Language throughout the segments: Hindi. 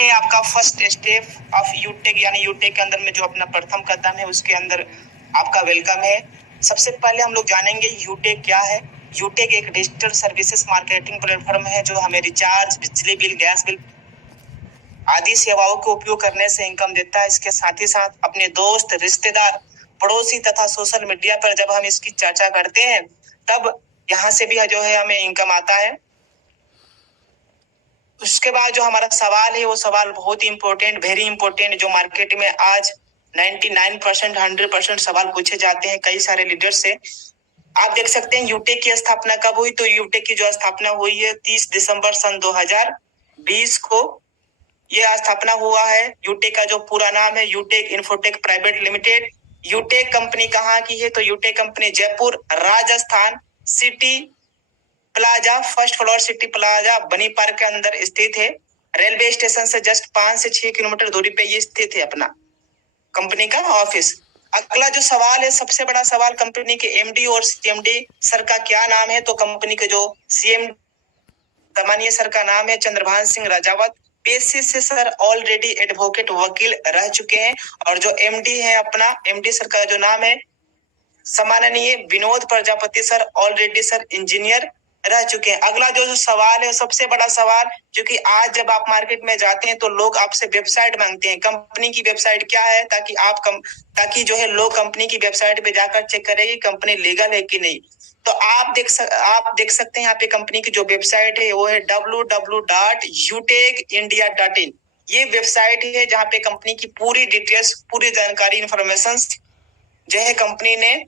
में आपका फर्स्ट स्टेप ऑफ यूटेक यानी यूटेक के अंदर में जो अपना प्रथम कदम है उसके अंदर आपका वेलकम है। सबसे पहले हम लोग जानेंगे यूटेक क्या है। यूटेक एक डिजिटल सर्विसेज मार्केटिंग प्लेटफॉर्म है जो हमें रिचार्ज, बिजली बिल, गैस बिल आदि सेवाओं को उपयोग करने से इनकम देता है। इसके साथ ही साथ अपने दोस्त, रिश्तेदार, पड़ोसी तथा सोशल मीडिया पर जब हम इसकी चर्चा करते हैं तब यहाँ से भी जो है हमें इनकम आता है। उसके बाद जो हमारा सवाल है वो सवाल बहुत ही इंपॉर्टेंट, वेरी इंपॉर्टेंट, जो मार्केट में आज 99% 100% सवाल पूछे जाते हैं कई सारे लीडर से। आप देख सकते हैं यूटेक की स्थापना कब हुई। तो यूटेक की जो स्थापना हुई है 30 दिसंबर सन 2020 को यह स्थापना हुआ है। यूटेक का जो पूरा नाम है Utech Infotech private limited. Utech company कहाँ की है? तो Utech company Jaipur, Rajasthan, city plaza, first floor city plaza, Bani Park के अंदर स्थित है। रेलवे स्टेशन से जस्ट 5 से 6 किलोमीटर दूरी पे ये स्थित है अपना कंपनी का ऑफिस। अगला जो सवाल है, सबसे बड़ा सवाल, कंपनी के एमडी और सीएमडी सर का क्या नाम है? तो कंपनी के जो सीएम सामान्य सर का नाम है चंद्रभान सिंह राजावत। पेशे से सर ऑलरेडी एडवोकेट वकील रह चुके हैं। और जो एमडी है अपना, एमडी सर का जो नाम है सम्माननीय Vinod Prajapati sir, already sir engineer रह चुके हैं। अगला जो सवाल है सबसे बड़ा सवाल, क्योंकि आज जब आप मार्केट में जाते हैं तो लोग आपसे वेबसाइट मांगते हैं। कंपनी की वेबसाइट क्या है? ताकि जो है लोग कंपनी की वेबसाइट पे जाकर चेक करें कि कंपनी लीगल है कि नहीं। तो आप देख सकते हैं यहाँ पे कंपनी की जो वेबसाइट है वो है www.utekindia.in। ये वेबसाइट है जहाँ पे कंपनी की पूरी डिटेल्स, पूरी जानकारी, इंफॉर्मेशन जो है कंपनी ने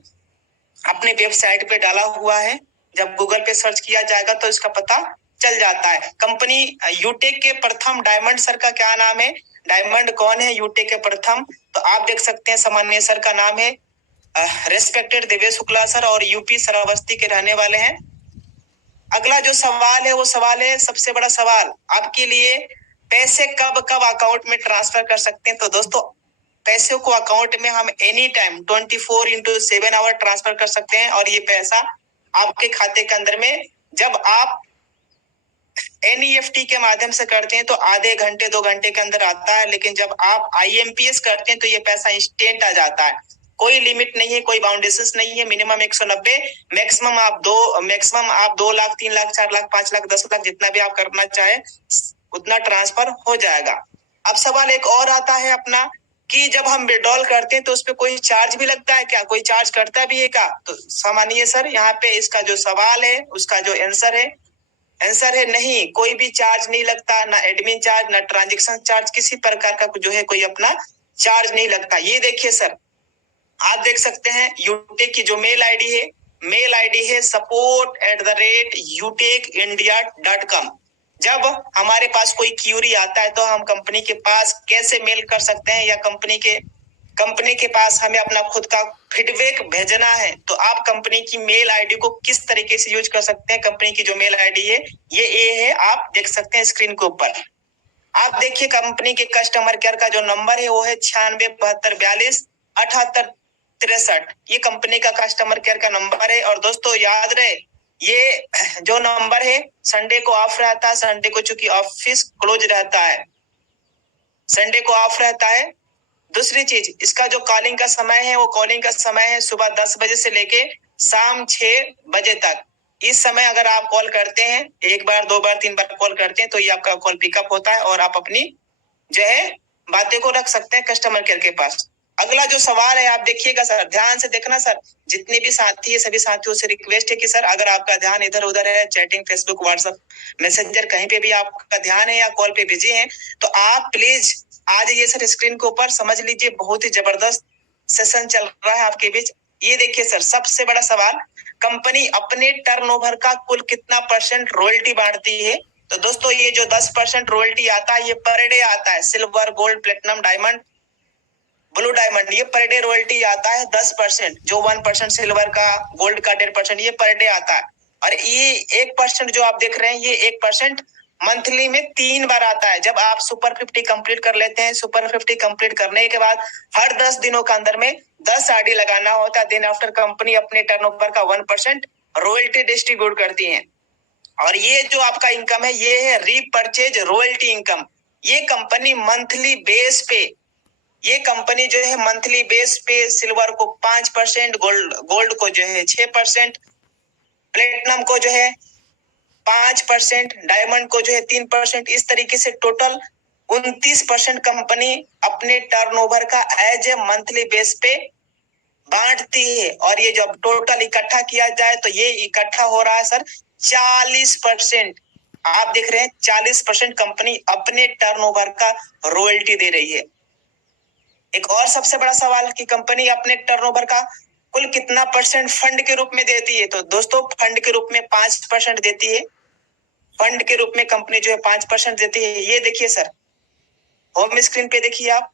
अपने वेबसाइट पे डाला हुआ है। जब गूगल पे सर्च किया जाएगा तो इसका पता चल जाता है। कंपनी यूटेक के प्रथम डायमंड सर का क्या नाम है? डायमंड कौन है यूटेक के प्रथम? तो आप देख सकते हैं सामान्य सर का नाम है रेस्पेक्टेड देवेश शुक्ला सर, और यूपी श्रावस्ती के रहने वाले हैं। अगला जो सवाल है वो सवाल है सबसे बड़ा सवाल आपके लिए, पैसे कब कब अकाउंट में ट्रांसफर कर सकते हैं? तो दोस्तों पैसे को अकाउंट में हम एनी टाइम 24/7 आवर ट्रांसफर कर सकते हैं। और ये पैसा आपके खाते के अंदर में जब आप एनईएफटी के माध्यम से करते हैं तो आधे घंटे 2 घंटे के अंदर आता है। लेकिन जब आप आईएमपीएस करते हैं तो ये पैसा इंस्टेंट आ जाता है। कोई लिमिट नहीं है, कोई बाउंडेशंस नहीं है। मिनिमम 190, मैक्सिमम आप 2 लाख, 3 लाख, 4 लाख, 5 लाख, 10 लाख, जितना भी आप करना चाहे उतना ट्रांसफर हो जाएगा। अब सवाल एक और आता है अपना कि जब हम विड्रॉल करते हैं तो उस पर कोई चार्ज भी लगता है क्या? कोई चार्ज करता भी है क्या? तो सामान्य सर यहाँ पे इसका जो सवाल है उसका जो आंसर है नहीं, कोई भी चार्ज नहीं लगता, ना एडमिन चार्ज, ना ट्रांजेक्शन चार्ज, किसी प्रकार का जो है कोई अपना चार्ज नहीं लगता। ये देखिए सर, आप देख सकते हैं यूटेक की जो मेल आईडी है support@utekindia.com। जब हमारे पास कोई क्यूरी आता है तो हम कंपनी के पास कैसे मेल कर सकते हैं, या कंपनी के पास हमें अपना खुद का फीडबैक भेजना है तो आप कंपनी की मेल आईडी को किस तरीके से यूज कर सकते हैं। कंपनी की जो मेल आईडी है ये है, आप देख सकते हैं स्क्रीन के ऊपर। आप देखिए कंपनी के कस्टमर केयर का जो नंबर है वो है 9672427863। ये कंपनी का कस्टमर केयर का नंबर है। और दोस्तों याद रहे, ये जो नंबर है संडे को ऑफ रहता है। संडे को चूंकि ऑफिस क्लोज रहता है, संडे को ऑफ रहता है। दूसरी चीज, इसका जो कॉलिंग का समय है वो कॉलिंग का समय है सुबह 10 बजे से लेके शाम 6 बजे तक। इस समय अगर आप कॉल करते हैं, 1 बार 2 बार 3 बार कॉल करते हैं तो ये आपका कॉल पिकअप होता है और आप अपनी जो है बातें को रख सकते हैं कस्टमर केयर के पास। अगला जो सवाल है आप देखिएगा सर, ध्यान से देखना सर। जितने भी साथी है सभी साथियों से रिक्वेस्ट है कि सर अगर आपका ध्यान इधर उधर है, चैटिंग, फेसबुक, व्हाट्सएप, मैसेंजर, कहीं पे भी आपका ध्यान है या कॉल पे बिजी है, तो आप प्लीज आ जाइए सर स्क्रीन के ऊपर। समझ लीजिए बहुत ही जबरदस्त सेशन चल रहा है आपके बीच। ये देखिए सर, सबसे बड़ा सवाल, कंपनी अपने टर्नओवर का कुल कितना % रॉयल्टी बांटती है? तो दोस्तों ये जो 10% रॉयल्टी आता है ये पर डे आता है। Silver, gold, platinum, diamond, blue diamond, ये पर डे रॉयल्टी आता है 10%। जो 1% सिल्वर का, गोल्ड का 1.5%, ये पर डे आता है। और ये 1% जो आप देख रहे हैं ये 1% मंथली में 3 बार आता है। जब आप सुपर 50 कंप्लीट कर लेते हैं, सुपर 50 कंप्लीट करने के बाद हर 10 दिनों के अंदर में 10 आरडी लगाना होता है। देन आफ्टर कंपनी अपने टर्नओवर का 1% रॉयल्टी डिस्ट्रीब्यूट करती है। और ये जो आपका इनकम है ये है रीपरचेज रॉयल्टी इनकम। ये कंपनी मंथली बेस पे, ये कंपनी जो है मंथली बेस पे सिल्वर को 5%, गोल्ड को जो है 6%, प्लेटिनम को जो है 5%, डायमंड को जो है 3%, इस तरीके से टोटल 29% कंपनी अपने टर्नओवर का एज ए मंथली बेस पे बांटती है। और ये जब टोटल इकट्ठा किया जाए तो ये इकट्ठा हो रहा है सर 40%। आप देख रहे हैं 40% कंपनी अपने टर्नओवर का रॉयल्टी दे रही है। एक और सबसे बड़ा सवाल कि कंपनी अपने टर्नओवर का कुल कितना परसेंट फंड के रूप में देती है? तो दोस्तों फंड के रूप में 5% देती है। फंड के रूप में कंपनी जो है 5% देती है। ये देखिए सर, होम स्क्रीन पे देखिए आप,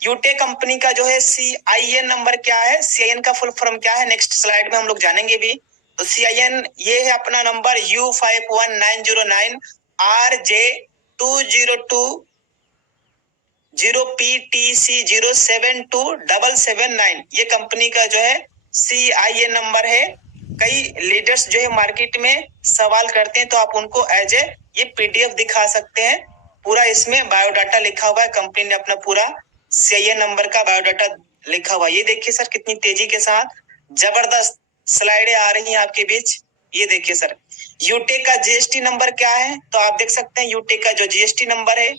यूटे कंपनी का जो है CIN नंबर क्या है, CIN का फुल फॉर्म क्या है, नेक्स्ट स्लाइड में हम लोग जानेंगे भी। तो CIN ये है अपना नंबर U51909 RJ20PTC072779। ये कंपनी का जो है CIN नंबर है। कई लीडर्स जो है मार्केट में सवाल करते हैं तो आप उनको एज ए ये PDF दिखा सकते हैं। पूरा इसमें बायोडाटा लिखा हुआ है, कंपनी ने अपना पूरा CIN नंबर का बायोडाटा लिखा हुआ है। ये देखिए सर कितनी तेजी के साथ जबरदस्त स्लाइडें आ रही हैं आपके बीच। ये देखिए सर, यूटेक का GST नंबर क्या है? तो आप देख सकते हैं यूटेक का जो GST नंबर है,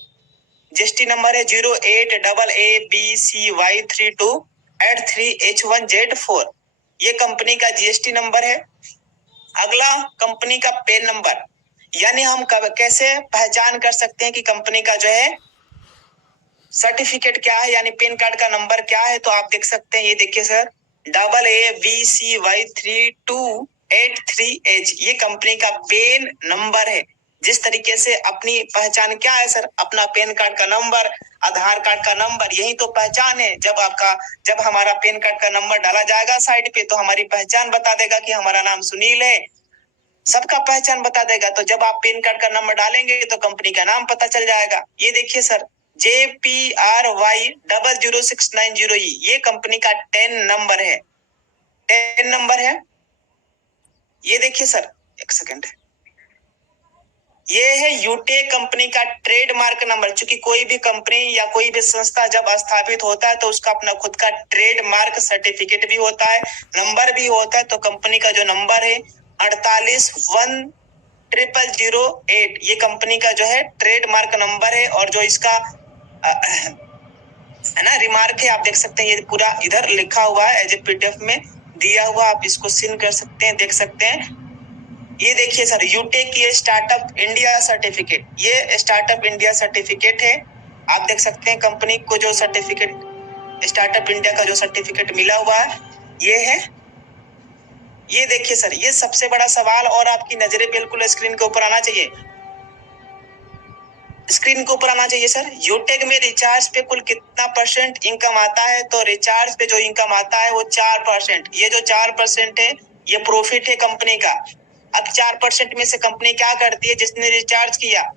GST नंबर है 08AABCY32@3H1Z4। ये कंपनी का GST नंबर है। अगला कंपनी का पेन नंबर, यानी हम कैसे पहचान कर सकते हैं कि कंपनी का जो है सर्टिफिकेट क्या है, यानी पेन कार्ड का नंबर क्या है? तो आप देख सकते हैं, ये देखिए सर AABCY3283H, ये कंपनी का पेन नंबर है। जिस तरीके से अपनी पहचान क्या है सर, अपना पेन कार्ड का नंबर, आधार कार्ड का नंबर, यही तो पहचान है। जब हमारा पेन कार्ड का नंबर डाला जाएगा साइड पे तो हमारी पहचान बता देगा कि हमारा नाम सुनील है, सबका पहचान बता देगा। तो जब आप पेन कार्ड का नंबर डालेंगे तो कंपनी का नाम पता चल जाएगा। ये देखिए सर JPRY00690, ये कंपनी का 10 नंबर है, 10 नंबर है। ये देखिए सर, एक सेकेंड, ये है यूटे कंपनी का ट्रेडमार्क नंबर। चूंकि कोई भी कंपनी या कोई भी संस्था जब स्थापित होता है तो उसका अपना खुद का ट्रेडमार्क सर्टिफिकेट भी होता है, नंबर भी होता है। तो कंपनी का जो नंबर है 481008, ये कंपनी का जो है ट्रेडमार्क नंबर है। और जो इसका है ना रिमार्क है, आप देख सकते हैं, ये पूरा इधर लिखा हुआ है एज ए PDF में दिया हुआ, आप इसको सीन कर सकते हैं, देख सकते हैं। ये देखिए सर यूटेक की स्टार्टअप इंडिया सर्टिफिकेट, ये स्टार्टअप इंडिया सर्टिफिकेट है। आप देख सकते हैं कंपनी को जो सर्टिफिकेट, स्टार्टअप इंडिया का जो सर्टिफिकेट मिला हुआ है ये है। ये देखिए सर, ये सबसे बड़ा सवाल, और आपकी नजरें बिल्कुल स्क्रीन के ऊपर आना चाहिए, स्क्रीन के ऊपर आना चाहिए सर। यूटेक में रिचार्ज पे कुल कितना परसेंट इनकम आता है? तो रिचार्ज पे जो इनकम आता है वो 4%। ये जो 4% है ये प्रॉफिट है कंपनी का। अब 4% में से कंपनी क्या करती है, जिसने रिचार्ज किया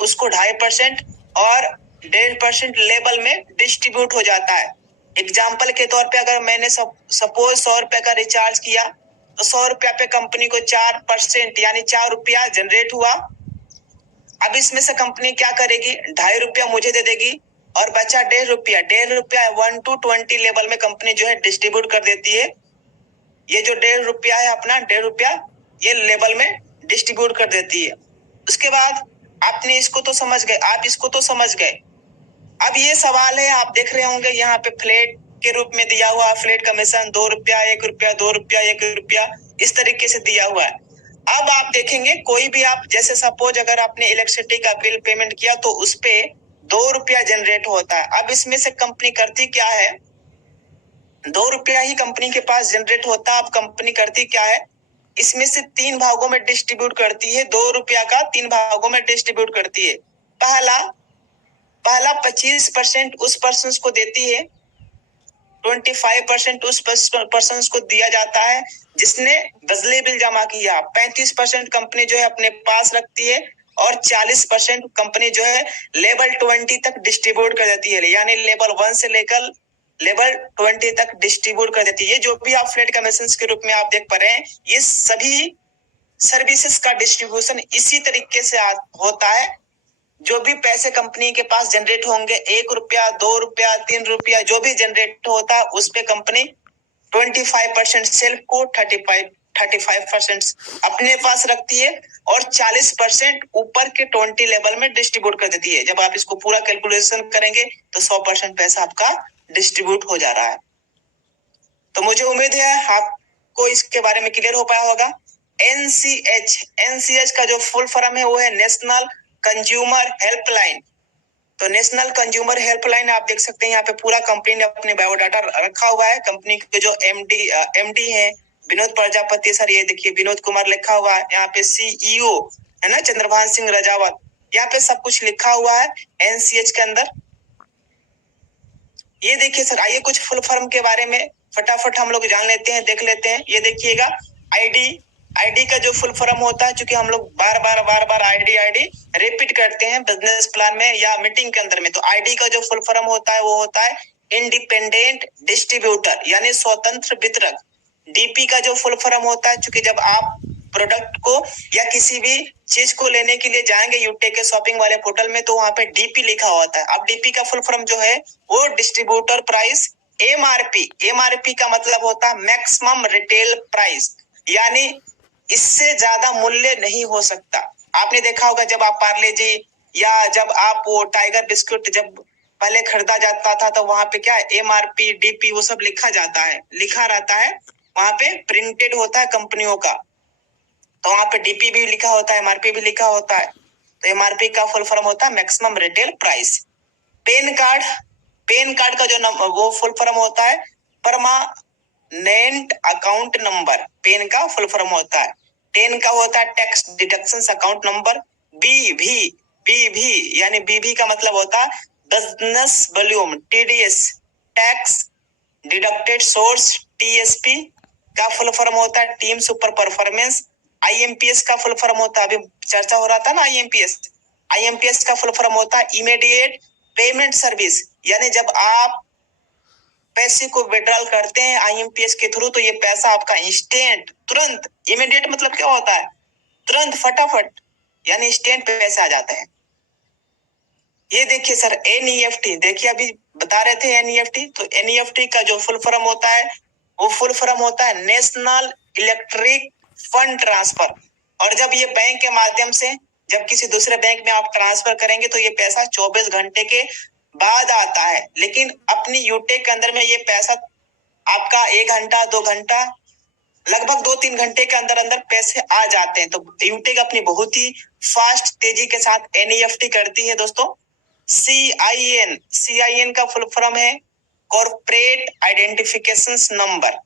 उसको 2.5% और 1.5% लेवल में डिस्ट्रीब्यूट हो जाता है। एग्जाम्पल के तौर पे अगर मैंने सपोज 100 रुपए का रिचार्ज किया तो 100 रुपया पे कंपनी को 4% यानी 4 रुपया जनरेट हुआ। अब इसमें से कंपनी क्या करेगी, 2.5 रुपया मुझे दे देगी और बचा 1.5 रुपया। 1.5 रुपया 1 to 20 लेवल में कंपनी जो है डिस्ट्रीब्यूट कर देती है। ये जो 1.5 रुपया है अपना 1.5 रुपया ये लेवल में डिस्ट्रीब्यूट कर देती है। उसके बाद आपने इसको तो समझ गए, आप इसको तो समझ गए। अब ये सवाल है, आप देख रहे होंगे यहाँ पे फ्लैट के रूप में दिया हुआ, फ्लैट कमीशन 2 रुपया 1 रुपया 2 रुपया 1 रुपया इस तरीके से दिया हुआ है। अब आप देखेंगे कोई भी, आप जैसे सपोज अगर आपने इलेक्ट्रिसिटी का बिल पेमेंट किया तो उस पे 2 रुपया जनरेट होता है। अब इसमें से कंपनी करती क्या है, 2 रुपया ही कंपनी के पास जनरेट होता है। अब कंपनी करती क्या है, इसमें से 3 भागों में डिस्ट्रीब्यूट करती है, 2 रुपया का 3 भागों में डिस्ट्रीब्यूट करती है। पहला 25% उस पर्सन को देती है, 25% उस पर्सन को दिया जाता है जिसने बिजली बिल जमा किया। 35% कंपनी जो है अपने पास रखती है और 40% कंपनी जो है लेवल 20 तक डिस्ट्रीब्यूट कर देती है, यानी लेवल 1 से लेकर लेवल 20 तक डिस्ट्रीब्यूट कर देती है। ये जो भी आप फ्लैट कमीशन के रूप में आप देख पा रहे हैं, ये सभी सर्विसेज का डिस्ट्रीब्यूशन इसी तरीके से होता है। जो भी पैसे कंपनी के पास जनरेट होंगे, 1 रुपया, 2 रुपया, 3 रुपया, जो भी जनरेट होता है उस पे कंपनी 25% सेल्फ को, 35% अपने पास रखती है और 40% ऊपर के 20 लेवल में डिस्ट्रीब्यूट कर देती है। जब आप इसको पूरा कैलकुलेशन करेंगे तो 100% पैसा आपका डिस्ट्रीब्यूट हो जा रहा है। तो मुझे उम्मीद है आपको इसके बारे में क्लियर हो पाया होगा। एनसीएच का जो फुल फॉर्म है वो है नेशनल कंज्यूमर हेल्पलाइन। तो नेशनल कंज्यूमर हेल्पलाइन आप देख सकते हैं यहाँ पे पूरा कंपनी ने अपने बायोडाटा रखा हुआ है। कंपनी के जो एमडी है विनोद प्रजापति सर, ये देखिए विनोद कुमार लिखा हुआ है। यहाँ पे सीईओ है ना चंद्रभान सिंह रजावत, यहाँ पे सब कुछ लिखा हुआ है एनसीएच के अंदर। ये देखिए सर, आइए कुछ फुल फॉर्म के बारे में फटाफट हम लोग जान लेते हैं, देख लेते हैं। ये देखिएगा आईडी का जो फुल फॉर्म होता है, क्योंकि हम लोग बार बार आईडी रिपीट करते हैं बिजनेस प्लान में या मीटिंग के अंदर में। तो आईडी का जो फुल फॉर्म होता है वो होता है इंडिपेंडेंट डिस्ट्रीब्यूटर, यानी स्वतंत्र वितरक। डीपी का जो फुल फॉर्म होता है, क्योंकि जब आप प्रोडक्ट को या किसी भी चीज को लेने के लिए जाएंगे यूटेक के शॉपिंग वाले पोर्टल में, तो वहां पे डीपी लिखा होता है। अब डीपी का फुल फॉर्म जो है वो डिस्ट्रीब्यूटर प्राइस एमआरपी का मतलब होता है मैक्सिमम रिटेल प्राइस, यानी इससे ज्यादा मूल्य नहीं हो सकता। आपने देखा होगा जब आप पार्ले जी या जब आप वो टाइगर बिस्कुट जब पहले खरीदा जाता था, तो वहां पे क्या एमआरपी डीपी वो सब लिखा जाता है, लिखा रहता है, वहां पे प्रिंटेड होता है कंपनियों का। तो वहां पे डीपी भी लिखा होता है, एमआरपी भी लिखा होता है। तो एमआरपी का फुल फॉर्म होता है maximum retail price. PAN card का जो वो फुल फॉर्म होता है परमानेंट अकाउंट नंबर, पेन का फुल फॉर्म होता है। टेन का होता है टैक्स डिडक्शन अकाउंट नंबर। बीवी यानी बीवी का मतलब होता है business volume, TDS tax deducted source, TSP का फुल फॉर्म होता है टीम सुपर परफॉर्मेंस। आईएमपीएस का फुल फॉर्म होता है, अभी चर्चा हो रहा था ना आईएमपीएस का फुल फॉर्म होता है इमीडिएट पेमेंट सर्विस, यानी जब आप पैसे को विड्रॉल करते हैं आईएमपीएस के थ्रू, तो ये पैसा आपका इंस्टेंट, तुरंत, इमीडिएट मतलब क्या होता है, तुरंत, फटाफट, यानी इंस्टेंट पैसे आ जाते हैं। ये देखिए सर एनईएफटी, देखिए अभी बता रहे थे एनईएफटी, तो एनईएफटी का जो फुल फॉर्म होता है वो फुल फॉर्म होता है नेशनल इलेक्ट्रिक फंड ट्रांसफर। और जब ये बैंक के माध्यम से जब किसी दूसरे बैंक में आप ट्रांसफर करेंगे तो ये पैसा 24 घंटे के बाद आता है, लेकिन अपनी यूटेक के अंदर में ये पैसा आपका 1 घंटा 2 घंटा लगभग 2-3 घंटे के अंदर अंदर पैसे आ जाते हैं। तो यूटेक अपनी बहुत ही फास्ट तेजी के साथ एनईएफटी करती है दोस्तों। सीआईएन का फुल फॉर्म है कॉर्पोरेट आइडेंटिफिकेशन नंबर।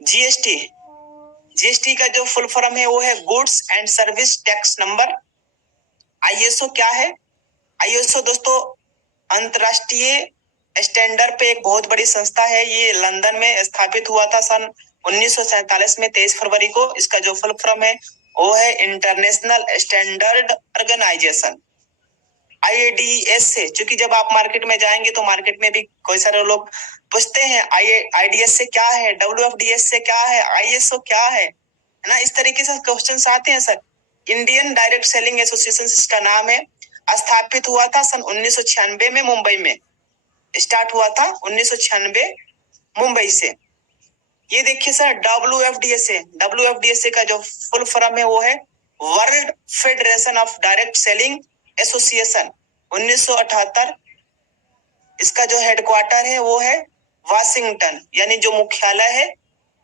जीएसटी का जो फुल फॉर्म है वो है goods and service tax number. ISO क्या है? आईएसओ दोस्तों अंतरराष्ट्रीय स्टैंडर्ड पे एक बहुत बड़ी संस्था है। ये लंदन में स्थापित हुआ था सन 1947 में 23 फरवरी को। इसका जो फुल फॉर्म है वो है इंटरनेशनल स्टैंडर्ड ऑर्गेनाइजेशन। आईएडीएस से, क्योंकि जब आप मार्केट में जाएंगे तो मार्केट में भी कोई सारे लोग पूछते हैं आईडीएस से क्या है, डब्ल्यूएफडीएस से क्या है, आईएसओ क्या है ना, इस तरीके से क्वेश्चन आते हैं sir. Indian direct selling association इसका नाम है। स्थापित हुआ था सन 1996 में, मुंबई में स्टार्ट हुआ था 1996 मुंबई से। ये देखिए सर डब्ल्यूएफडीएस का जो फुल फॉर्म है वो है world federation of direct selling association 1978। इसका जो हेडक्वार्टर है वो है वाशिंगटन, यानी जो मुख्यालय है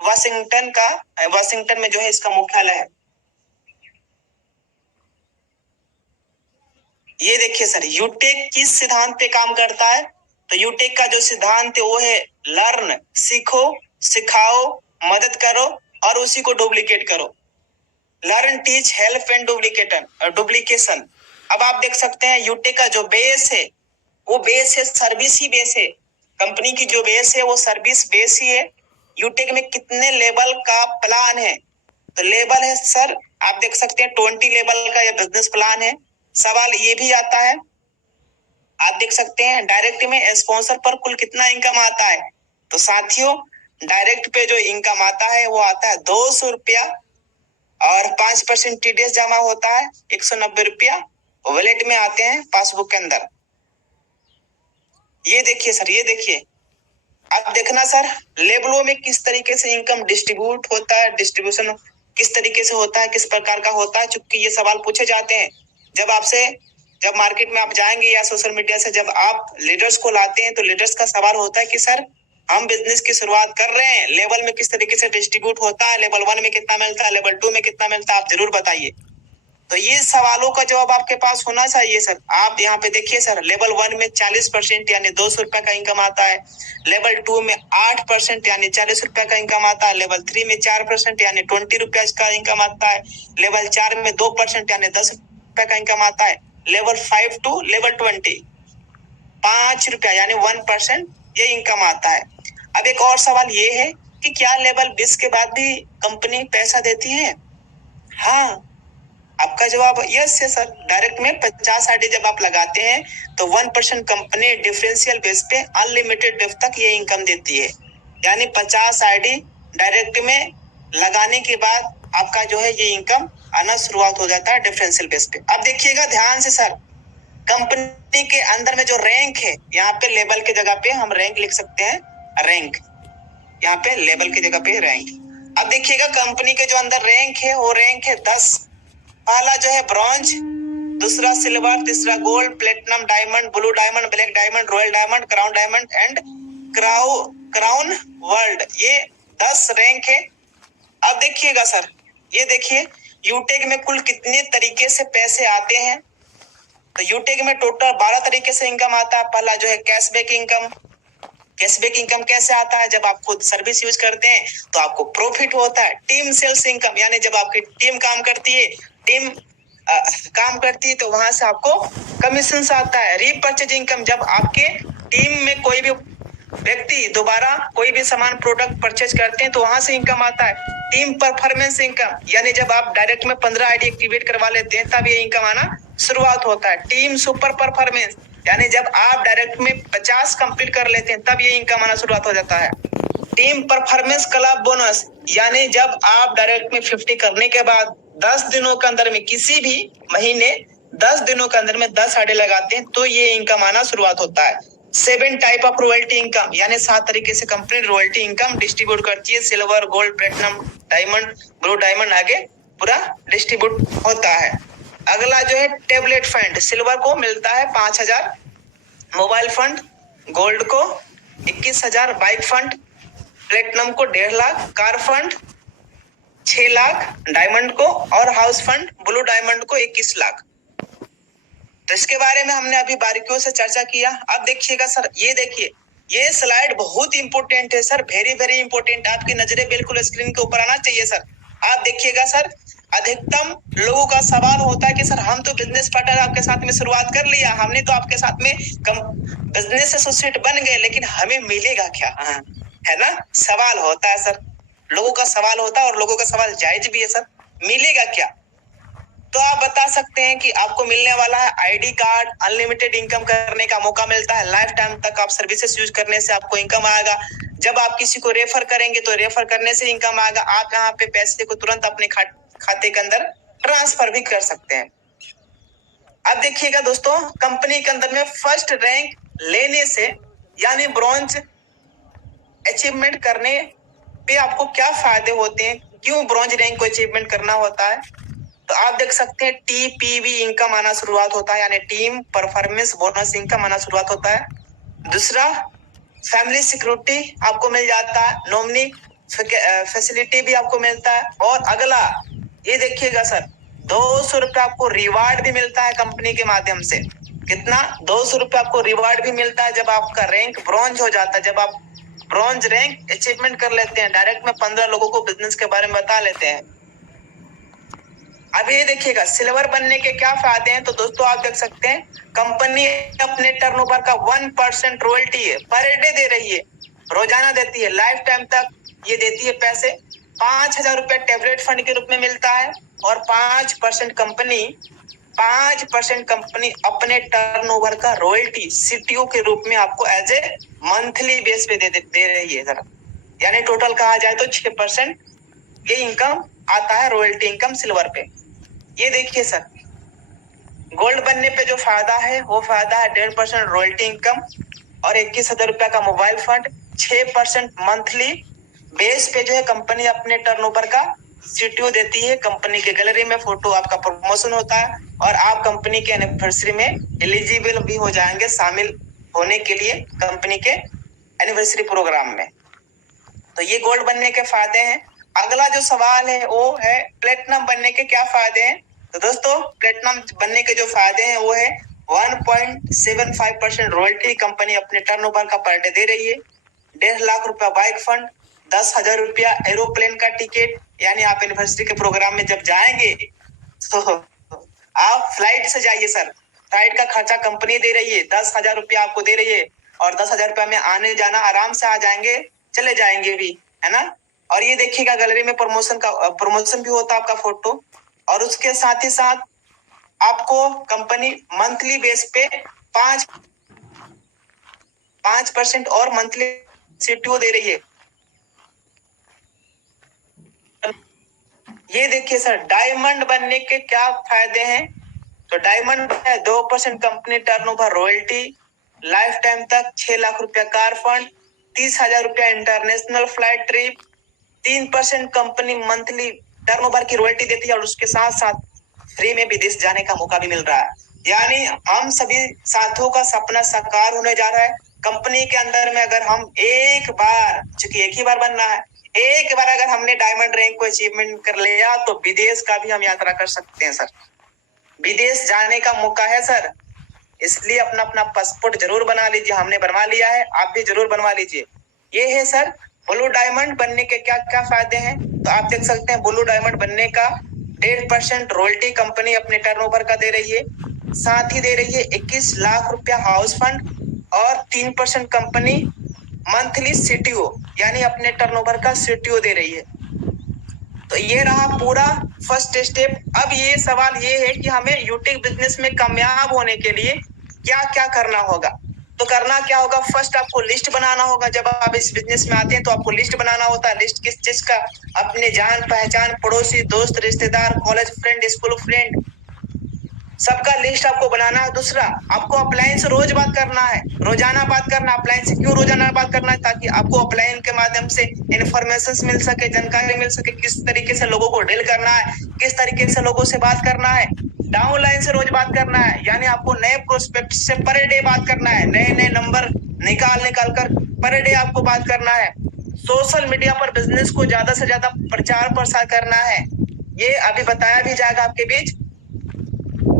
वाशिंगटन में जो है इसका मुख्यालय है। ये देखिए सर यूटेक किस सिद्धांत पे काम करता है? तो यूटेक का जो सिद्धांत है वो है लर्न, सीखो, सिखाओ, मदद करो और उसी को डुप्लीकेट करो। Learn, teach, help and duplication. अब आप देख सकते हैं यूटेक का जो बेस है वो बेस है सर्विस ही बेस है। कंपनी की जो बेस है वो सर्विस बेस ही है। यूटेक में कितने लेवल का प्लान है? तो लेवल है सर, आप देख सकते हैं 20 लेवल का ये बिजनेस प्लान है। सवाल ये भी आता है, आप देख सकते हैं डायरेक्ट में स्पॉन्सर पर कुल कितना इनकम आता है? तो साथियों डायरेक्ट पे जो इनकम आता है वो आता है 200 रुपया और 5% टीडीएस जमा होता है 190 रुपया। वॉलेट में आते हैं पासबुक के अंदर। ये देखिए सर, ये देखिए, अब देखना सर लेबलों में किस तरीके से इनकम डिस्ट्रीब्यूट होता है, डिस्ट्रीब्यूशन किस तरीके से होता है, किस प्रकार का होता है। चूंकि ये सवाल पूछे जाते हैं जब आपसे, जब मार्केट में आप जाएंगे या सोशल मीडिया से जब आप लीडर्स को लाते हैं तो लीडर्स का सवाल होता है कि सर हम बिजनेस की शुरुआत कर रहे हैं, लेवल में किस तरीके से डिस्ट्रीब्यूट होता है, लेवल 1 में कितना मिलता है, लेवल 2 में कितना मिलता है, आप जरूर बताइए। तो ये सवालों का जवाब आपके पास होना चाहिए सर। आप यहाँ पे देखिए सर, लेवल 1 में 40% यानी 200 रुपए का इनकम आता है, लेवल 2 में 8% यानी 40 रुपए का इनकम आता है, लेवल 3 में 4% यानी 20 रुपए का इनकम आता है, लेवल 4 में 2% यानी 10 रुपए का इनकम आता है, लेवल 5 टू लेवल 20 5 रुपया यानी 1% ये इनकम आता है। अब एक और सवाल ये है कि क्या लेवल 20 के बाद भी कंपनी पैसा देती है? हाँ, आपका जवाब यस है सर। डायरेक्ट में 50 आईडी जब आप लगाते हैं तो 1% कंपनी डिफरेंशियल बेस पे अनलिमिटेड डेफ तक ये इनकम देती है। यानी 50 आईडी डायरेक्ट में लगाने के बाद आपका जो है ये इनकम आना शुरुआत हो जाता है डिफरेंशियल बेस पे। अब देखिएगा ध्यान से सर, कंपनी के अंदर में जो रैंक है, यहाँ पे लेवल की जगह पे हम रैंक लिख सकते हैं, रैंक, यहाँ पे लेवल की जगह पे रैंक। अब देखिएगा कंपनी के जो अंदर रैंक है वो रैंक है 10। पहला जो है ब्रॉन्ज, दूसरा सिल्वर, तीसरा gold, platinum, diamond, blue diamond, black diamond, royal diamond, crown diamond and crown world. ये 10 रैंक है। अब देखिएगा सर, ये देखिए यूटेक में कुल कितने तरीके से पैसे आते हैं। तो यूटेक में टोटल 12 तरीके से इनकम आता है। पहला जो है कैशबैक इनकम। कैशबैक इनकम कैसे आता है? जब आप खुद सर्विस यूज करते हैं तो आपको प्रॉफिट होता है। टीम सेल्स इनकम, यानी जब आपकी टीम काम करती है, टीम काम करती है तो वहां से आपको कमीशन आता है। रीपर्चेज इनकम, जब आपके टीम में कोई भी व्यक्ति दोबारा कोई भी सामान प्रोडक्ट परचेज करते हैं तो वहां से इनकम आता है। टीम परफॉर्मेंस इनकम, यानी जब आप डायरेक्ट में 15 आईडी एक्टिवेट करवा लेते हैं तब ये इनकम आना शुरुआत होता है। टीम सुपर परफॉर्मेंस, यानी जब आप डायरेक्ट में 50 कंप्लीट कर लेते हैं तब ये इनकम आना शुरुआत हो जाता है। टीम परफॉर्मेंस क्लब बोनस, यानी जब आप डायरेक्ट में 50 करने के बाद 10 दिनों के अंदर में, किसी भी महीने 10 दिनों के अंदर में 10 आईडी लगाते हैं तो ये इनकम आना शुरुआत होता है। 7 टाइप ऑफ रॉयल्टी इनकम, यानी 7 तरीके से कंपनी रॉयल्टी इनकम डिस्ट्रीब्यूट करती है। Silver, gold, platinum, diamond, blue diamond आगे पूरा डिस्ट्रीब्यूट होता है। अगला जो है टेबलेट फंड, सिल्वर को मिलता है 5,000, मोबाइल फंड, गोल्ड को 21,000, बाइक फंड, प्लेटिनम को 1.5 lakh, car fund 6 lakh, diamond को और हाउस फंड ब्लू डायमंड को 21 लाख। तो इसके बारे में हमने अभी बारीकियों से चर्चा किया। अब देखिएगा सर, ये देखिए, ये स्लाइड बहुत इंपॉर्टेंट है सर, वेरी वेरी इंपॉर्टेंट। आपकी नजरें बिल्कुल स्क्रीन के ऊपर आना चाहिए सर। आप देखिएगा सर, अधिकतम लोगों का सवाल होता है कि सर हम तो बिजनेस पार्टनर आपके साथ में शुरुआत कर लिया, हमने तो आपके साथ में बिजनेस एसोसिएट बन गए, लेकिन हमें मिलेगा क्या? है ना, सवाल होता है सर, लोगों का सवाल होता है और लोगों का सवाल जायज भी है सर, मिलेगा क्या? तो आप बता सकते हैं कि आपको मिलने वाला है आईडी कार्ड, अनलिमिटेड इनकम करने का मौका मिलता है, लाइफ टाइम तक आप सर्विसेज यूज करने से आपको इनकम आएगा। जब आप किसी को रेफर करेंगे तो रेफर करने से इनकम आएगा। आप यहाँ पे पैसे को तुरंत अपने खाते के अंदर ट्रांसफर भी कर सकते हैं। अब देखिएगा दोस्तों, कंपनी के अंदर में फर्स्ट रैंक लेने से यानी ब्रॉन्ज अचीवमेंट करने पे आपको क्या फायदे होते हैं, क्यों ब्रॉन्ज रैंक को अचीवमेंट करना होता है? तो आप देख सकते हैं टीपीवी इनकम आना शुरुआत होता है, यानी टीम परफॉर्मेंस बोनस इनकम आना शुरुआत होता है। दूसरा, फैमिली सिक्योरिटी आपको मिल जाता है, नॉमिनी फैसिलिटी भी आपको मिलता है। और अगला ये देखिएगा सर, 200 रुपये आपको रिवार्ड भी मिलता है कंपनी के माध्यम से। कितना? 200 रुपये आपको रिवार्ड भी मिलता है जब आपका रैंक ब्रॉन्ज हो जाता है, जब आप ब्रॉन्ज रैंक अचीवमेंट कर लेते हैं। डायरेक्ट में 15 लोगों को बिजनेस के बारे में बता लेते हैं। अब ये देखिएगा सिल्वर बनने के क्या फायदे हैं। तो दोस्तों आप देख सकते हैं, कंपनी अपने टर्नओवर का 1% रॉयल्टी है पर डे दे रही है, रोजाना देती है, लाइफ टाइम तक ये देती है पैसे। 5,000 रुपए टेबलेट फंड के रूप में मिलता है और 5% कंपनी अपने टर्नओवर का रॉयल्टी सीटीओ के रूप में आपको एज ए मंथली बेस पे दे रही है सर। यानी टोटल कहा जाए तो 6% ये इनकम आता है, रॉयल्टी इनकम सिल्वर पे। ये देखिए सर, गोल्ड बनने पे जो फायदा है वो फायदा है 1.5% रॉयल्टी इनकम और 21,000 रुपया का मोबाइल फंड, 6% मंथली बेस पे जो है कंपनी अपने टर्नओवर का सीटीओ देती है। कंपनी के गैलरी में फोटो आपका प्रमोशन होता है और आप कंपनी के एनिवर्सरी में एलिजिबल भी हो जाएंगे शामिल होने के लिए कंपनी के एनिवर्सरी प्रोग्राम में। तो ये गोल्ड बनने के फायदे हैं। अगला जो सवाल है वो है प्लेटिनम बनने के क्या फायदे हैं। तो दोस्तों प्लेटिनम बनने के जो फायदे हैं वो है 1.75% रॉयल्टी कंपनी अपने टर्नओवर का पर डे दे रही है। 1.5 लाख रुपया बाइक फंड, 10,000 रुपया एरोप्लेन का टिकट, यानी आप एनिवर्सरी के प्रोग्राम में जब जाएंगे तो आप फ्लाइट से जाइए सर, फ्लाइट का खर्चा कंपनी दे रही है, 10,000 रुपया आपको दे रही है और 10,000 रुपया में आने जाना आराम से आ जाएंगे, चले जाएंगे भी, है ना। और ये देखिएगा गैलरी में प्रमोशन भी होता है आपका फोटो और उसके साथ ही साथ आपको कंपनी मंथली बेस पे 5% और मंथली सीटीओ दे रही है। ये देखिए सर डायमंड बनने के क्या फायदे हैं। तो डायमंड है 2% company turnover royalty, life time तक 6 लाख रुपया कार फंड, 30,000 रुपया international flight trip, 3% company monthly turnover की रॉयल्टी देती है और उसके साथ साथ फ्री में विदेश जाने का मौका भी मिल रहा है। यानी हम सभी साथियों का सपना साकार होने जा रहा है। कंपनी के अंदर में अगर हम एक बार, चूंकि एक ही बार बनना है, एक बार अगर हमने डायमंड रैंक को अचीवमेंट कर लिया तो विदेश का भी हम यात्रा कर सकते हैं सर। विदेश जाने का मौका है सर, इसलिए अपना अपना पासपोर्ट जरूर बना लीजिए। हमने बनवा लिया है, आप भी जरूर बनवा लीजिए। ये है सर ब्लू डायमंड बनने के क्या क्या फायदे हैं। तो आप देख सकते हैं ब्लू डायमंड बनने का 1.5% रॉयल्टी कंपनी अपने टर्नओवर का दे रही है, साथ ही दे रही है 21 लाख रुपया हाउस फंड और 3% कंपनी मंथली सीटीओ यानी अपने टर्नओवर का सीटीओ दे रही है। तो ये रहा पूरा फर्स्ट स्टेप। अब ये सवाल ये है कि हमें यूट्यूब बिजनेस में कामयाब होने के लिए क्या क्या करना होगा। तो करना क्या होगा, फर्स्ट आपको लिस्ट बनाना होगा। जब आप इस बिजनेस में आते हैं तो आपको लिस्ट बनाना होता है। लिस्ट किस चीज का, अपने जान पहचान, पड़ोसी, दोस्त, रिश्तेदार, कॉलेज फ्रेंड, स्कूल फ्रेंड, सबका लिस्ट आपको बनाना है। दूसरा आपको अपलाइन से रोज बात करना है, रोजाना बात करना। अपलाइन से क्यों रोजाना बात करना है, ताकि आपको अपलाइन के माध्यम से इन्फॉर्मेशन मिल सके, जानकारी मिल सके, किस तरीके से लोगों को डील करना है, किस तरीके से लोगों से बात करना है। डाउनलाइन से रोज बात करना है, यानी आपको नए प्रोस्पेक्ट से पर डे बात करना है, नए नए नंबर निकाल कर पर डे आपको बात करना है। सोशल मीडिया पर बिजनेस को ज्यादा से ज्यादा प्रचार प्रसार करना है, ये अभी बताया भी जाएगा आपके बीच।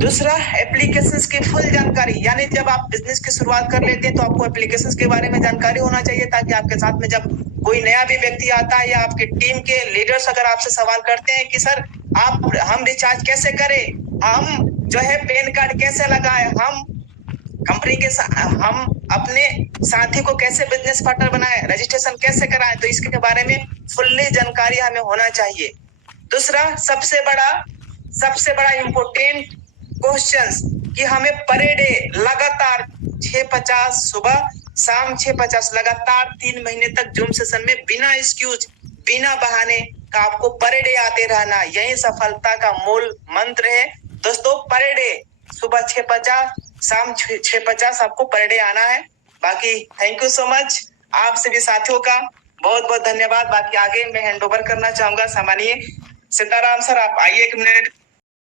दूसरा एप्लीकेशंस की फुल जानकारी, यानी जब आप बिजनेस की शुरुआत कर लेते हैं तो आपको एप्लीकेशंस के बारे में जानकारी होना चाहिए, ताकि आपके साथ में जब कोई नया भी व्यक्ति आता है या आपके टीम के लीडर्स अगर आपसे सवाल करते हैं कि सर हम रिचार्ज कैसे करें, हम जो है पैन कार्ड कैसे लगाएं, हम कंपनी के हम अपने साथी को कैसे बिजनेस पार्टनर बनाएं, रजिस्ट्रेशन कैसे कराएं, तो इसके बारे में फुल्ली जानकारी हमें होना चाहिए। दूसरा सबसे बड़ा इम्पोर्टेंट क्वेश्चंस कि हमें पर डे लगातार 650 सुबह शाम 650 लगातार 3 महीने तक जूम सेशन में बिना एक्सक्यूज, बिना बहाने का आपको पर डे आते रहना, यही सफलता का मूल मंत्र है दोस्तों। पर डे सुबह 650 शाम 650 आपको पर डे आना है। बाकी थैंक यू सो मच, आप सभी साथियों का बहुत बहुत धन्यवाद। बाकी आगे मैं हैंड ओवर करना चाहूंगा सामान्य सीताराम सर, आप आइए 1 मिनट।